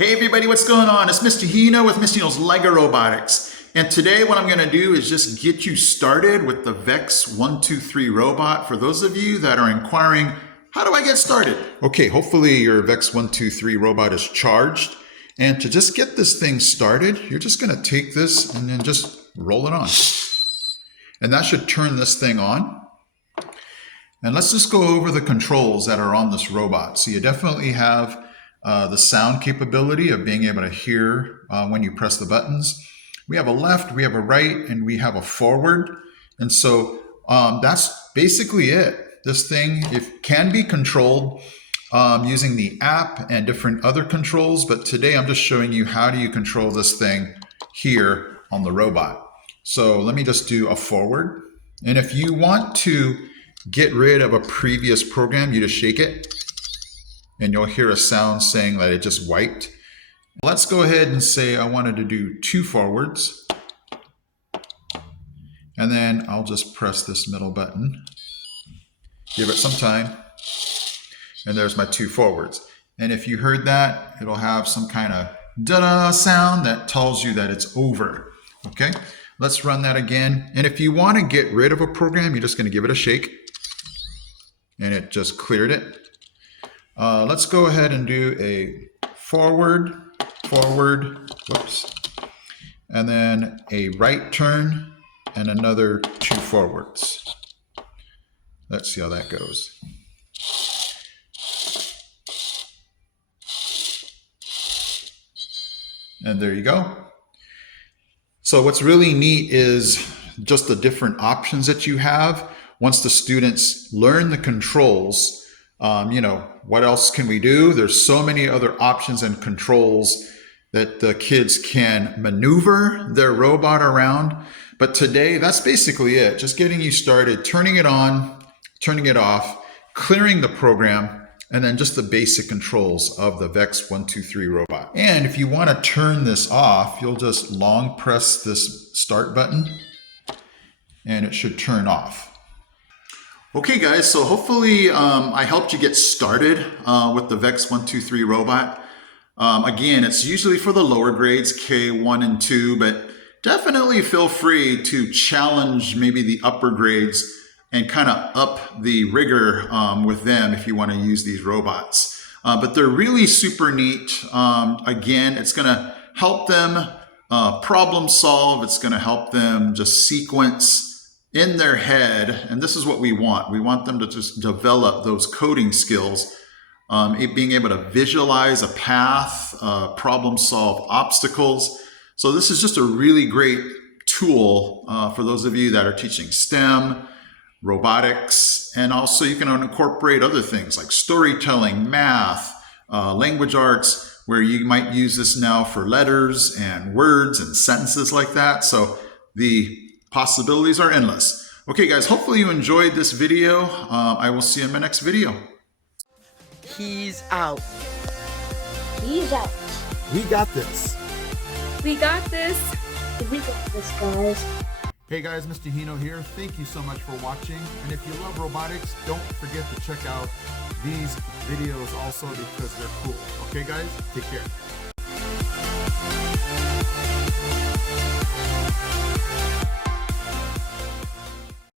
Hey everybody, what's going on? It's Mr. Hino with Mr. Hino's LEGO Robotics. And today what I'm going to do is just get you started with the VEX 123 robot. For those of you that are inquiring, how do I get started? Okay, hopefully your VEX 123 robot is charged. And to just get this thing started, you're just going to take this and then just roll it on. And that should turn this thing on. And let's just go over the controls that are on this robot. So you definitely have the sound capability of being able to hear when you press the buttons. We have a left, we have a right, and we have a forward. And so that's basically it. This thing can be controlled using the app and different other controls, but today I'm just showing you how do you control this thing here on the robot. So let me just do a forward. And if you want to get rid of a previous program, you just shake it. And you'll hear a sound saying that it just wiped. Let's go ahead and say I wanted to do 2 forwards. And then I'll just press this middle button. Give it some time. And there's my 2 forwards. And if you heard that, it'll have some kind of da-da sound that tells you that it's over. Okay, let's run that again. And if you want to get rid of a program, you're just going to give it a shake. And it just cleared it. Let's go ahead and do a forward, whoops, and then a right turn and another 2 forwards. Let's see how that goes. And there you go. So what's really neat is just the different options that you have. Once the students learn the controls, what else can we do? There's so many other options and controls that the kids can maneuver their robot around. But today, that's basically it. Just getting you started, turning it on, turning it off, clearing the program, and then just the basic controls of the VEX 123 robot. And if you want to turn this off, you'll just long press this start button, and it should turn off. Okay guys, so hopefully I helped you get started with the VEX 123 robot. Again, it's usually for the lower grades, K1 and 2, but definitely feel free to challenge maybe the upper grades and kind of up the rigor with them if you want to use these robots. But they're really super neat. Again, it's going to help them problem solve. It's going to help them just sequence in their head, and this is what we want. We want them to just develop those coding skills, being able to visualize a path, problem solve obstacles. So this is just a really great tool for those of you that are teaching STEM, robotics, and also you can incorporate other things like storytelling, math, language arts, where you might use this now for letters and words and sentences like that. So the possibilities are endless. Okay guys, hopefully you enjoyed this video. I will see you in my next video. He's out. He's out. We got this. We got this. We got this, guys. Hey guys, Mr. Hino here. Thank you so much for watching. And if you love robotics, don't forget to check out these videos also because they're cool. Okay guys, take care.